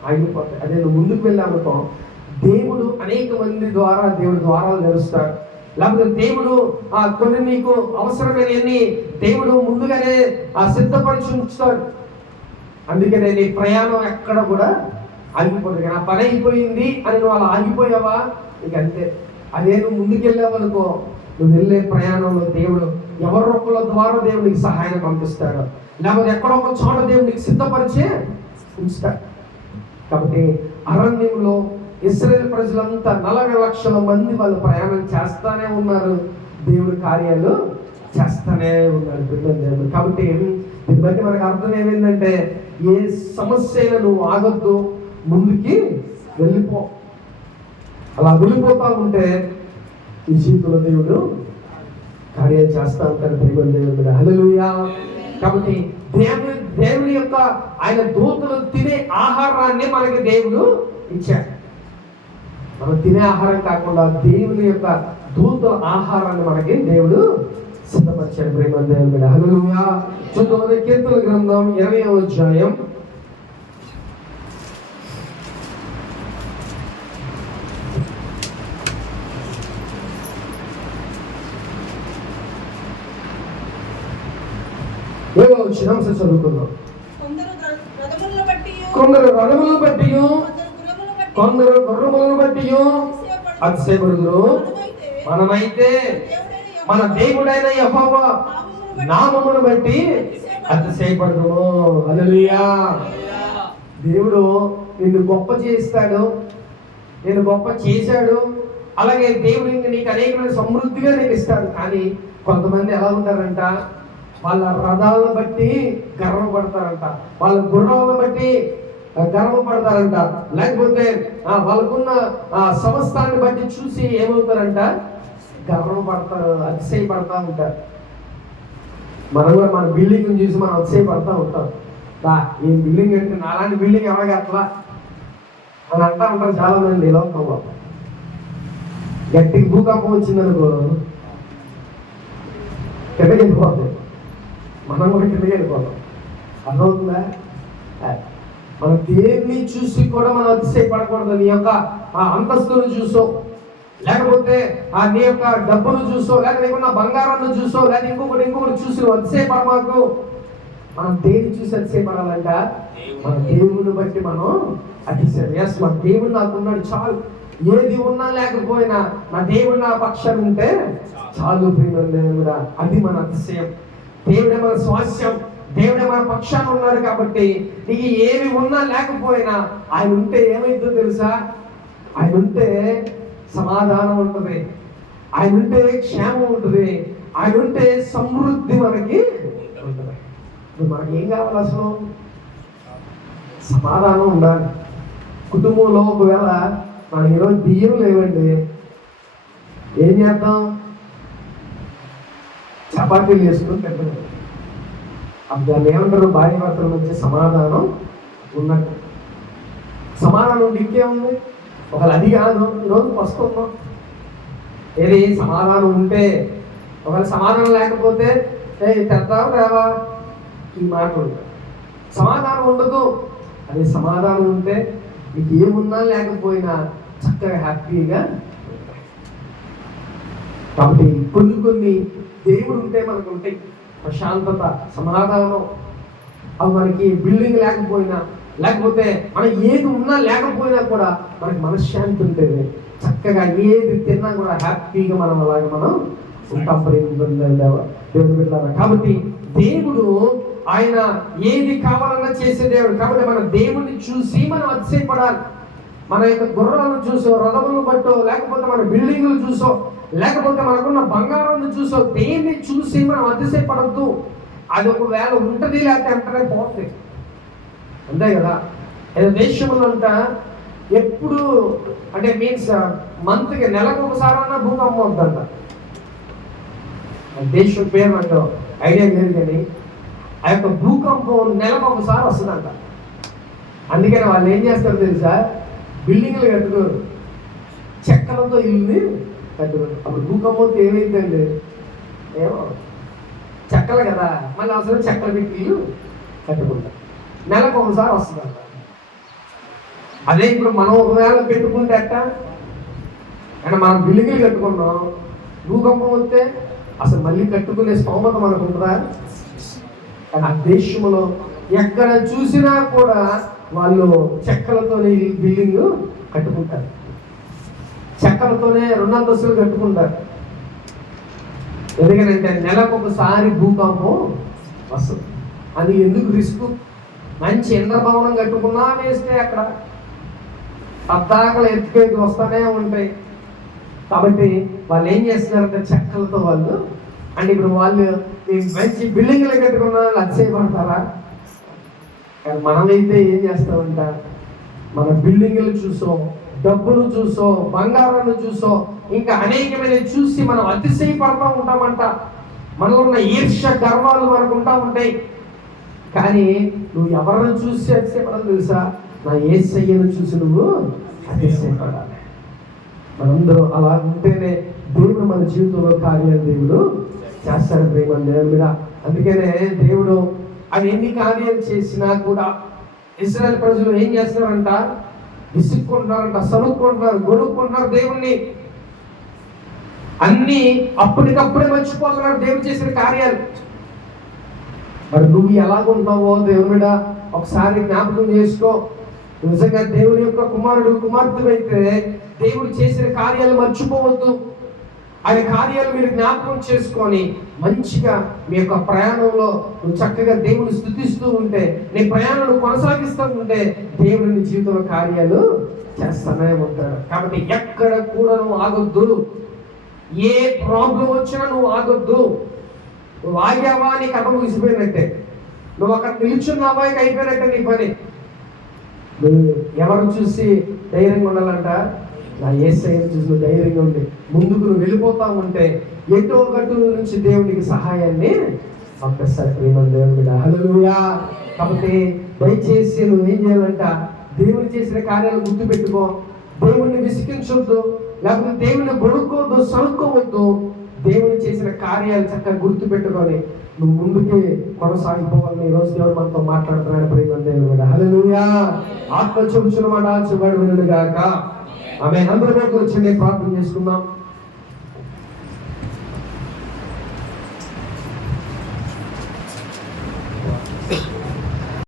ఆగిపోతాయి. అదే నువ్వు ముందుకు వెళ్ళామనుకో, దేవుడు అనేక మంది ద్వారా దేవుడి ద్వారాలు తెరుస్తాడు. లేకపోతే దేవుడు కొన్ని నీకు అవసరమైనవన్నీ దేవుడు ముందుగానే సిద్ధపరిచి ఉంచుతాడు. అందుకనే నీ ప్రయాణం ఎక్కడ కూడా ఆగిపోతుంది. నా పని అయిపోయింది అని నువ్వు అలా ఆగిపోయావా, ఇక అంతే. అదే నువ్వు ముందుకెళ్ళావనుకో, నువ్వు వెళ్ళే ప్రయాణంలో దేవుడు ఎవరి రూపంలో ద్వారా దేవుడికి సహాయం పంపిస్తాడు, లేకపోతే ఎక్కడో ఒక చోట దేవుడికి సిద్ధపరిచే ఉంచుతాడు. కాబట్టి అరణ్యంలో ఇశ్రాయేలు ప్రజలంతా 40 లక్షల మంది వాళ్ళు ప్రయాణం చేస్తానే ఉన్నారు. దేవుడి కార్యాలు చేస్తానే ఉన్నాడు దేవుడు. కాబట్టి దీన్ని బట్టి మనకు అర్థం ఏమైందంటే, ఏ సమస్య అయినా నువ్వు ఆగొద్దు, ముందుకి వెళ్ళిపో. అలా వెళ్ళిపోతా ఉంటే ఈ జీవితంలో దేవుడు కార్యాలు చేస్తూ ఉంటాడు. దేవుడు హల్లెలూయా. కాబట్టి దేవుని యొక్క ఆయన దూతలు తినే ఆహారాన్ని మనకి దేవుడు ఇచ్చాడు. మనం తినే ఆహారం కాకుండా దేవుని యొక్క దూతల ఆహారాన్ని మనకి దేవుడు సిద్ధపరిచాడు. ప్రేమ దేవుడు హల్లెలూయా. చూద్దాం కీర్తన గ్రంథం 20వ అధ్యాయం 7వ వచనం చదువుకుందాం. కొందరు రథములను బట్టి కొందరు గుర్రములను బట్టి అతిశయపడుదురు. మనమైతే మన దేవుడైన యెహోవా నామమును బట్టి అతిశయపడుదుము. హల్లెలూయా. దేవుడు నిన్ను గొప్ప చేస్తాడు, నిన్ను గొప్ప చేశాడు. అలాగే దేవుడు నీకు అనేకమైన సమృద్ధిగా నీకు ఇస్తాడు. కానీ కొంతమంది ఎలా ఉంటారంట, వాళ్ళ రథాలను బట్టి గర్వపడతారంట, వాళ్ళ గుర్రాలను బట్టి గర్వపడతారంట, లేకపోతే వాళ్ళకున్న సమస్తాన్ని బట్టి చూసి ఏమవుతారంట, గర్వపడతారు, అతిశయపడతా ఉంటారు. మనం కూడా మన బిల్డింగ్ చూసి మనం అతిశయపడతా ఉంటాం. ఈ బిల్డింగ్ అంటే నాలాంటి బిల్డింగ్ ఎవరికి అట్లా అని అంటా ఉంటారు చాలా మంది. లోకంలో గట్టికి భూకంపం వచ్చిందనుకో కిందకి వెళ్ళిపోతుంది, మనం కూడా కిందకి వెళ్ళిపోతాం. అర్థమవుతుందా? మన దేవుని చూసి కూడా మనం అతిశయపడకూడదు. నీ యొక్క అంతస్తును చూసో, లేకపోతే నీ యొక్క డబ్బును చూసో, లేకపోతే నీకున్న బంగారాన్ని చూసో, లేకపోతే ఇంకొకటి చూసి అతిశయపడమాకు. మనం దేన్ని చూసి అతిశయపడాలంట, మన దేవుని బట్టి మనం అతిశయం. ఎస్, మన దేవుడు నాకున్నాడు చాలు, ఏది ఉన్నా లేకపోయినా నా దేవుడు నా పక్షాన ఉంటే చాలు. ప్రియమైన దేవుడా, అది మన అతిశయం. దేవుడే మన స్వాస్యం, దేవుడే మన పక్షాన ఉన్నాడు. కాబట్టి నీకు ఏమి ఉన్నా లేకపోయినా ఆయన ఉంటే ఏమైందో తెలుసా? ఆయన ఉంటే సమాధానం ఉంటుంది, ఆయన ఉంటే క్షేమం ఉంటుంది, ఆయన ఉంటే సమృద్ధి మనకి ఉంటుంది. మనకి ఏం కావాలి? అసలు సమాధానం ఉండాలి. కుటుంబంలో ఒకవేళ మన ఈరోజు బియ్యం లేవండి, ఏం చేద్దాం? చపాతీలు వేసుకుని తింటాం. దాన్ని ఏమంటారు? భార్య భర్తల మధ్య సమాధానం ఉన్నట్టు. సమాధానం ఉంటే ఇంకేముంది? ఒకవేళ అది కాదు, ఈరోజు వస్తున్నాం, ఏది సమాధానం ఉంటే. ఒకవేళ సమాధానం లేకపోతే తెద్దాం రావా, ఈ మాట ఉంటుంది. సమాధానం ఉండదు. అదే సమాధానం ఉంటే నీకు ఏమున్నా లేకపోయినా చక్కగా హ్యాపీగా. కాబట్టి కొన్ని దేవుడు ఉంటే మనకు ఉంటాయి ప్రశాంతత, సమాధానం. అవి మనకి బిల్డింగ్ లేకపోయినా, లేకపోతే మనం ఏది ఉన్నా లేకపోయినా కూడా మనకి మనశ్శాంతి ఉంటుంది. చక్కగా ఏది తిన్నా కూడా హ్యాపీగా మనం అలాగే మనం ఉంటాం. దేవుడు బిడ్డలారా, కాబట్టి దేవుడు ఆయన ఏది కావాలన్నా చేసే దేవుడు. కాబట్టి మన దేవుడిని చూసి మనం అతిశయపడాలి. మన యొక్క గుర్రాలను చూసో, రథములను బట్టో, లేకపోతే మన బిల్డింగ్లు చూసో, లేకపోతే మనకున్న బంగారాన్ని చూసో, దేన్ని చూసి మనం అతిశయపడద్దు. అది ఒకవేళ ఉంటుంది లేకపోతే వెంటనే పోతుంది, అంతే కదా. ఏదో దేశంలో అంట ఎప్పుడు అంటే మీన్స్ మంత్కి నెలకు ఒకసారన్నా భూకంపం అవుతుందంట. దేశం పేరు నాకు ఐడియా లేదు కానీ ఆ యొక్క భూకంపం నెలకు ఒకసారి వస్తుందంట. అందుకని వాళ్ళు ఏం చేస్తారు తెలుసా, బిల్డింగ్లు కట్టుకోరు, చెక్కలతో ఇల్లు కట్టుకోరు. అప్పుడు భూకంపం ఏమైందండి, ఏమో చెక్కలు కదా, మళ్ళీ అవసరం చెక్కలు పెట్టి ఇల్లు కట్టుకుంటారు. నెలకు ఒకసారి వస్తుందంట. అదే ఇప్పుడు మనం ఒకవేళ పెట్టుకుంటే అట్ట అంటే మనం బిల్డింగ్లు కట్టుకున్నాం, భూకంపం వస్తే అసలు మళ్ళీ కట్టుకునే స్తోమత మనకు ఉంటుందా? కానీ ఆ దేశంలో ఎక్కడ చూసినా కూడా వాళ్ళు చెక్కలతోనే బిల్డింగ్ కట్టుకుంటారు, చెక్కలతోనే 2 అంతస్తులు కట్టుకుంటారు. ఎందుకంటే నెలకు ఒకసారి భూకంపం వస్తుంది. అది ఎందుకు రిస్క్? మంచి ఇంద్రభవనం కట్టుకున్నా వేస్తే అక్కడ పద్దాకలు ఎత్తుకేకి వస్తూనే ఉంటాయి. కాబట్టి వాళ్ళు ఏం చేస్తున్నారంటే చెక్కలతో వాళ్ళు అంటే ఇప్పుడు వాళ్ళు మంచి బిల్డింగ్లు కట్టుకున్న వాళ్ళు అతిశయపడతారా? కానీ మనమైతే ఏం చేస్తామంట, మన బిల్డింగ్లు చూసో, డబ్బును చూసో, బంగారాన్ని చూసో, ఇంకా అనేకమైన చూసి మనం అతిశయపడతా ఉంటామంట. మనలో ఉన్న ఈర్ష్య గర్వాలు మనకు ఉంటాయి. కానీ నువ్వు ఎవరిని చూసి అతిశయపడాలి తెలుసా? నా యేసయ్యను చూసి నువ్వు అతిశయపడాలి. మనందరూ అలా ఉంటేనే దేవుడు మన జీవితంలో కార్యాలు దేవుడు చేస్తాడు. ప్రేమ దేవుని మీద. అందుకనే దేవుడు అది ఎన్ని కార్యాలు చేసినా కూడా ఇశ్రాయేలు ప్రజలు ఏం చేస్తున్నారంట, విసుక్కుంటున్నారంట, సనుక్కుంటున్నారు, గొనుక్కుంటున్నారు దేవుణ్ణి. అన్ని అప్పటికప్పుడే మర్చిపోతున్నారు దేవుడు చేసిన కార్యాలు. మరి నువ్వు ఎలాగుంటున్నావో దేవుని మీద ఒకసారి జ్ఞాపకం చేసుకో. నిజంగా దేవుని యొక్క కుమారుడు కుమార్తె అయితే దేవుడు చేసిన కార్యాలు మర్చిపోవద్దు. ఆయన కార్యాలు మీరు జ్ఞాపకం చేసుకొని మంచిగా మీ యొక్క ప్రయాణంలో నువ్వు చక్కగా దేవుని స్తుతిస్తూ ఉంటే, నీ ప్రయాణం కొనసాగిస్తూ ఉంటే దేవుడు నీ జీవితంలో కార్యాలు చేస్తూనే ఉంటాడు. కాబట్టి ఎక్కడ కూడా నువ్వు ఆగొద్దు. ఏ ప్రాబ్లం వచ్చినా నువ్వు ఆగొద్దు. నువ్వు ఆగావా నీ కథ ముగిసిపోయినట్టే. నువ్వు అక్కడ నిల్చున్నావా ఇక అయిపోయినట్టే నీ పని. నువ్వు ఎవరు చూసి ధైర్యంగా ఉండాలంట, నా యేసయ్యను చూసి నువ్వు ధైర్యంగా ఉండి ముందుకు నువ్వు వెళ్ళిపోతా ఉంటే ఎటో గట్టు నుంచి దేవునికి సహాయాన్ని పంపిస్తారు. ప్రేమ దేవుని మీద. హల్లెలూయా. కాబట్టి దయచేసి నువ్వు ఏం చేయాలంట, దేవుని చేసిన కార్యాలు గుర్తుపెట్టుకో. దేవుణ్ణి విసిగించొద్దు, లేకపోతే దేవుని గొడుక్కోవద్దు, సనుక్కోవద్దు. దేవుని చేసిన కార్యాలు చక్కగా గుర్తు పెట్టుకొని నువ్వు ముందుకి కొనసాగిపోవాలని ఈరోజు దేవుడు మనతో మాట్లాడుతున్నాడు. ప్రేమ దేవుడు. హల్లెలూయా. ఆత్మ చెబుతున్న మాట చెబడి వినుగాక. ఆమె అందరి గురించి ప్రార్థన చేసుకుందాం.